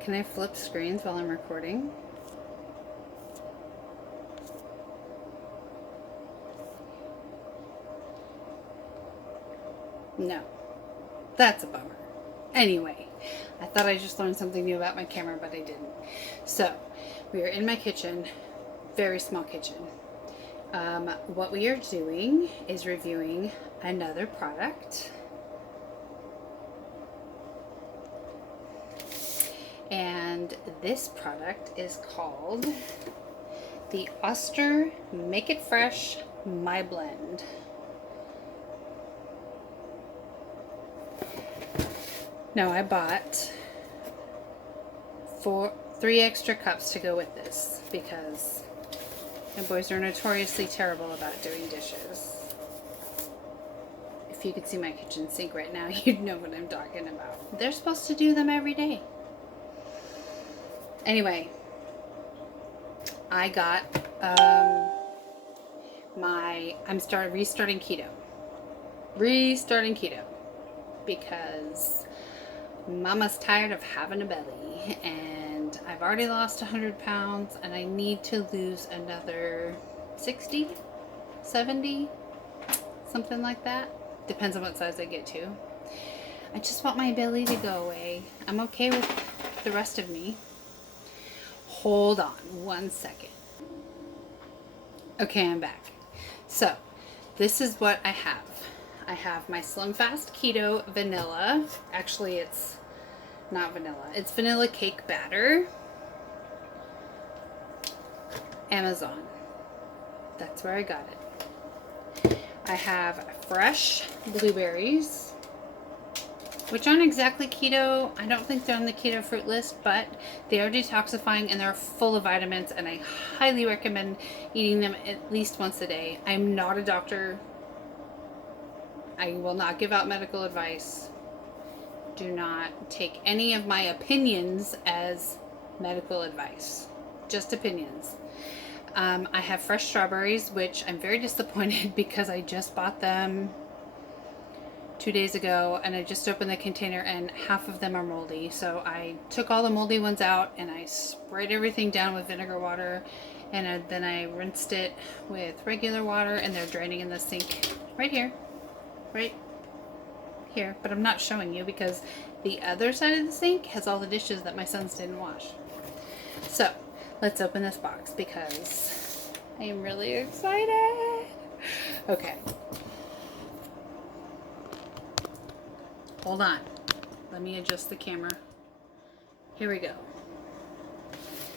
Can I flip screens while I'm recording? No. That's a bummer. Anyway, I thought I just learned something new about my camera, but I didn't. So, we are in my kitchen, very small kitchen. What we are doing is reviewing another product. And this product is called the Oster Make It Fresh My Blend. Now I bought 3 extra cups to go with this because my boys are notoriously terrible about doing dishes. If you could see my kitchen sink right now, you'd know what I'm talking about. They're supposed to do them every day. Anyway, I got restarting keto. Restarting keto because Mama's tired of having a belly, and I've already lost 100 pounds, and I need to lose another 60, 70, something like that. Depends on what size I get to. I just want my belly to go away. I'm okay with the rest of me. Hold on one second. Okay, I'm back. So, this is what I have. I have my Slim Fast Keto Vanilla. Actually, it's not vanilla. It's vanilla cake batter. Amazon. That's where I got it. I have fresh blueberries, which aren't exactly keto. I don't think they're on the keto fruit list, but they are detoxifying and they're full of vitamins, and I highly recommend eating them at least once a day. I'm not a doctor. I will not give out medical advice. Do not take any of my opinions as medical advice. Just opinions. I have fresh strawberries, which I'm very disappointed because I just bought them 2 days ago, and I just opened the container and half of them are moldy. So I took all the moldy ones out and I sprayed everything down with vinegar water, and then I rinsed it with regular water, and they're draining in the sink right here. Right here. But I'm not showing you because the other side of the sink has all the dishes that my sons didn't wash. So let's open this box because I am really excited. Okay. Hold on. Let me adjust the camera. Here we go.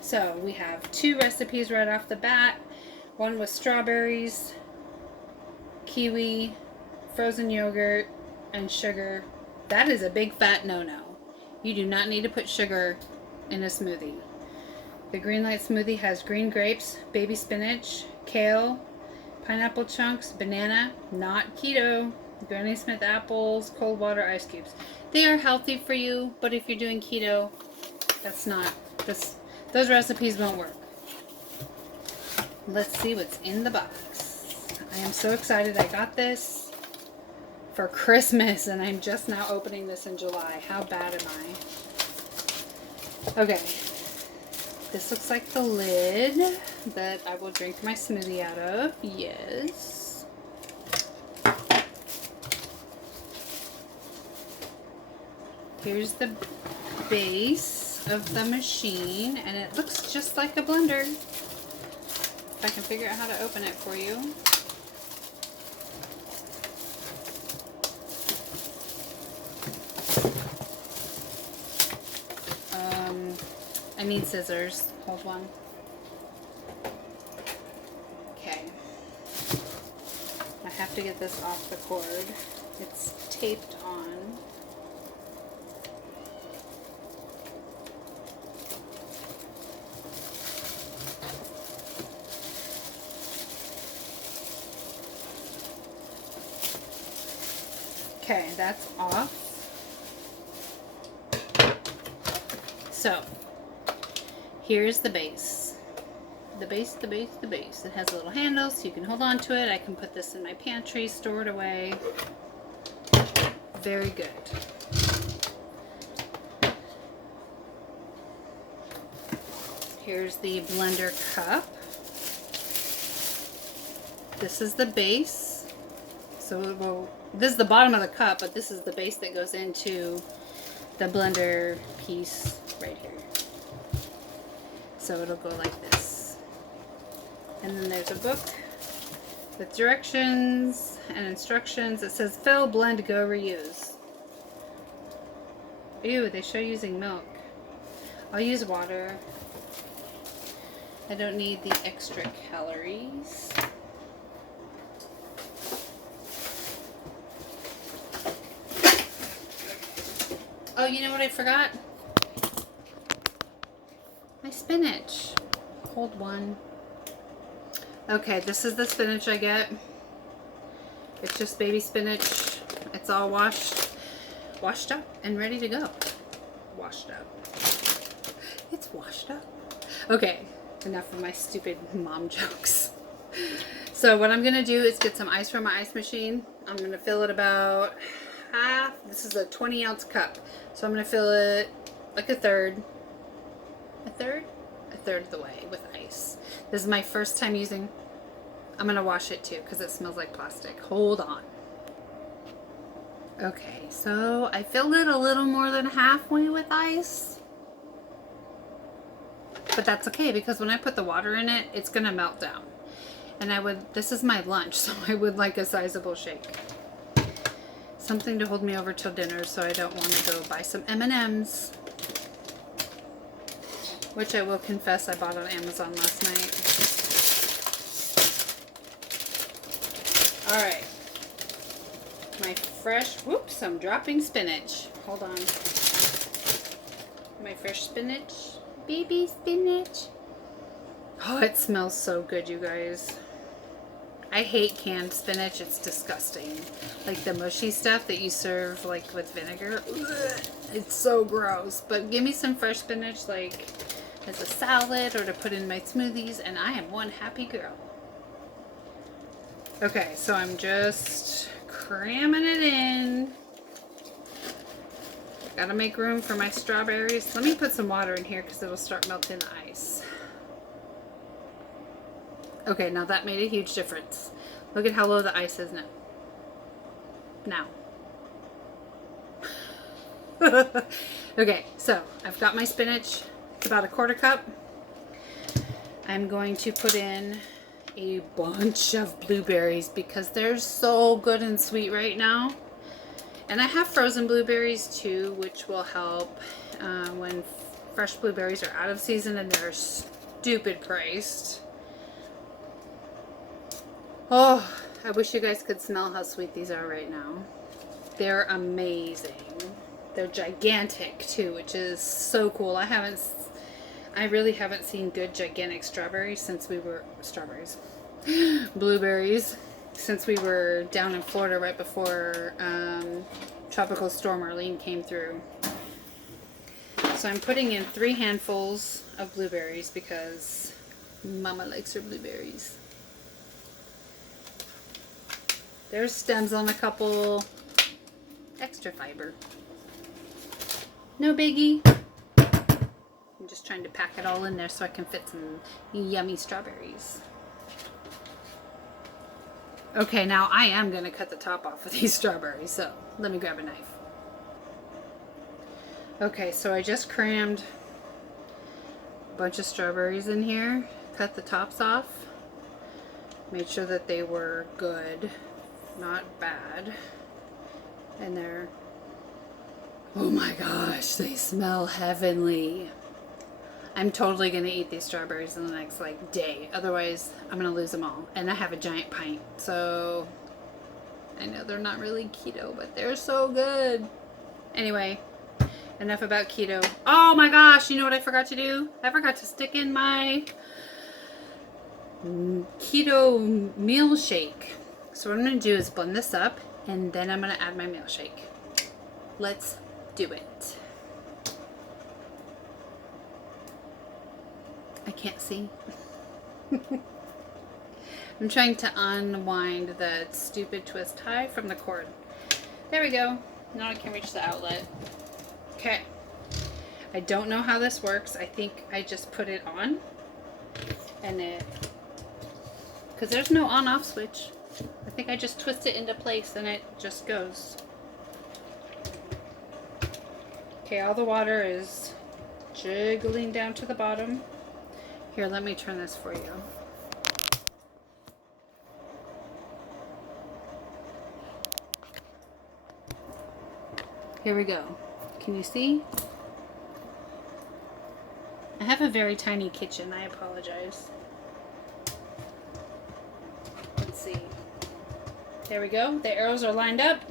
So we have 2 recipes right off the bat. One with strawberries, kiwi, frozen yogurt, and sugar. That is a big fat no-no. You do not need to put sugar in a smoothie. The green light smoothie has green grapes, baby spinach, kale, pineapple chunks, banana, not keto, Granny Smith apples, cold water, ice cubes. They are healthy for you, but if you're doing keto, those recipes won't work. Let's see what's in the box. I am so excited I got this for Christmas, and I'm just now opening this in July. How bad am I? Okay. This looks like the lid that I will drink my smoothie out of. Yes. Here's the base of the machine, and it looks just like a blender. If I can figure out how to open it for you. I need scissors. Hold one. Okay. I have to get this off the cord. It's taped on. Okay, that's off. So, here's the base. The base. It has a little handle so you can hold on to it. I can put this in my pantry, store it away. Very good. Here's the blender cup. This is the base. So this is the bottom of the cup, but this is the base that goes into the blender piece right here. So it'll go like this. And then there's a book with directions and instructions. It says fill, blend, go, reuse. Ew, they show using milk. I'll use water. I don't need the extra calories. Oh, you know what I forgot? My spinach. Hold one. Okay, this is the spinach I get. It's just baby spinach. It's all washed up and ready to go. Washed up. It's washed up. Okay, enough of my stupid mom jokes. So what I'm going to do is get some ice from my ice machine. I'm going to fill it about half. This is a 20-ounce cup. So I'm going to fill it like a third of the way with ice. This is my first time using. I'm going to wash it too because it smells like plastic. Hold on. Okay, so I filled it a little more than halfway with ice. But that's okay because when I put the water in it, it's going to melt down. And this is my lunch, so I would like a sizable shake. Something to hold me over till dinner, so I don't want to go buy some M&Ms. Which I will confess I bought on Amazon last night. Alright. My fresh, whoops, I'm dropping spinach. Hold on. My fresh spinach. Baby spinach. Oh, it smells so good, you guys. I hate canned spinach. It's disgusting. Like the mushy stuff that you serve like with vinegar. Ugh, it's so gross. But give me some fresh spinach like as a salad or to put in my smoothies and I am one happy girl. Okay, so I'm just cramming it in. Gotta make room for my strawberries. Let me put some water in here because it'll start melting the ice. Okay, now that made a huge difference. Look at how low the ice is now. Okay, so I've got my spinach. It's about a quarter cup. I'm going to put in a bunch of blueberries because they're so good and sweet right now. And I have frozen blueberries too, which will help when fresh blueberries are out of season and they're stupid priced. Oh, I wish you guys could smell how sweet these are right now. They're amazing. They're gigantic too, which is so cool. I really haven't seen good gigantic blueberries since we were down in Florida right before Tropical Storm Arlene came through. So I'm putting in 3 handfuls of blueberries because Mama likes her blueberries. There's stems on a couple. Extra fiber. No biggie. I'm just trying to pack it all in there so I can fit some yummy strawberries. Okay, now I am going to cut the top off of these strawberries, so let me grab a knife. Okay, so I just crammed a bunch of strawberries in here, cut the tops off, made sure that they were good, not bad, and they're, oh my gosh, they smell heavenly. I'm totally going to eat these strawberries in the next day. Otherwise, I'm going to lose them all. And I have a giant pint. So, I know they're not really keto, but they're so good. Anyway, enough about keto. Oh my gosh, you know what I forgot to do? I forgot to stick in my keto meal shake. So what I'm going to do is blend this up. And then I'm going to add my meal shake. Let's do it. I can't see. I'm trying to unwind the stupid twist tie from the cord. There we go. Now I can reach the outlet. Okay. I don't know how this works. I think I just put it on and because there's no on-off switch. I think I just twist it into place and it just goes. Okay, all the water is jiggling down to the bottom. Here, let me turn this for you. Here we go. Can you see? I have a very tiny kitchen. I apologize. Let's see. There we go. The arrows are lined up.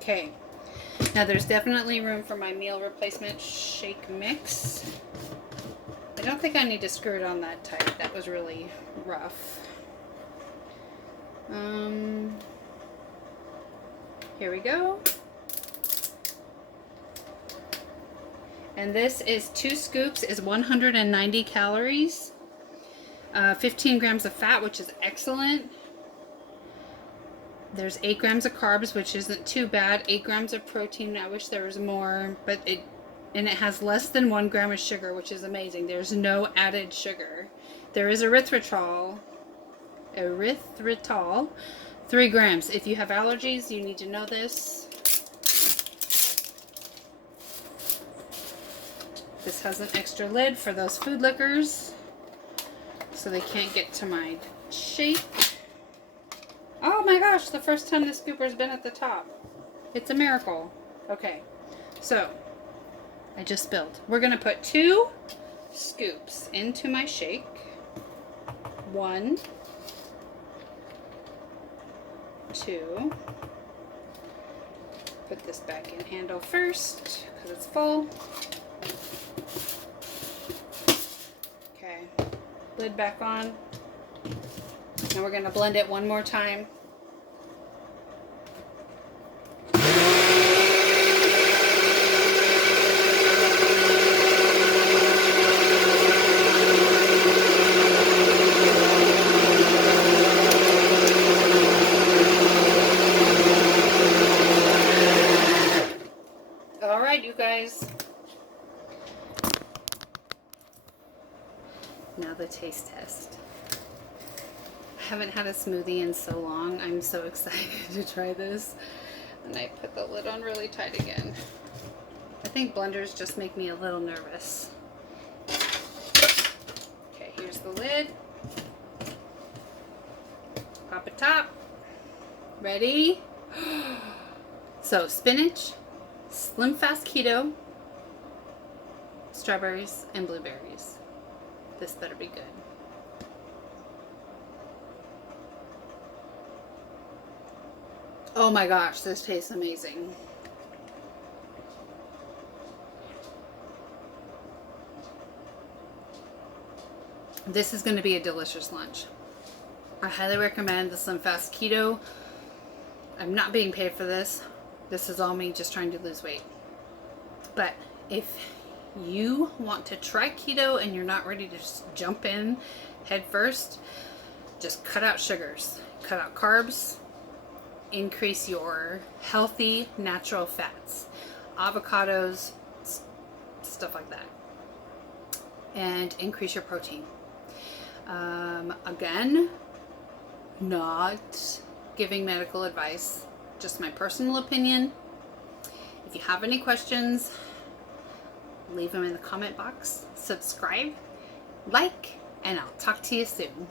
Okay, now there's definitely room for my meal replacement shake mix. I don't think I need to screw it on that tight. That was really rough. Here we go. And this is 2 scoops, is 190 calories, 15 grams of fat, which is excellent. There's 8 grams of carbs, which isn't too bad. 8 grams of protein. I wish there was more, but it has less than 1 gram of sugar, which is amazing. There's no added sugar. There is erythritol, 3 grams. If you have allergies, you need to know this. This has an extra lid for those food liquors, so they can't get to my shake. Oh my gosh, the first time the scooper's been at the top. It's a miracle. Okay, so I just spilled. We're gonna put 2 scoops into my shake. 1, 2. Put this back in handle first because it's full. Okay, lid back on. Now we're going to blend it one more time. All right, you guys. Now the taste test. I haven't had a smoothie in so long. I'm so excited to try this. And I put the lid on really tight again. I think blenders just make me a little nervous. Okay, here's the lid. Pop it top. Ready? So, spinach, Slim Fast Keto, strawberries, and blueberries. This better be good. Oh my gosh, this tastes amazing. This is going to be a delicious lunch. I highly recommend the Slim Fast Keto. I'm not being paid for this. This is all me just trying to lose weight. But if you want to try keto and you're not ready to just jump in head first, just cut out sugars, cut out carbs, increase your healthy natural fats, avocados, stuff like that, and increase your protein. Again, not giving medical advice, just my personal opinion. If you have any questions, leave them in the comment box, subscribe, like, and I'll talk to you soon.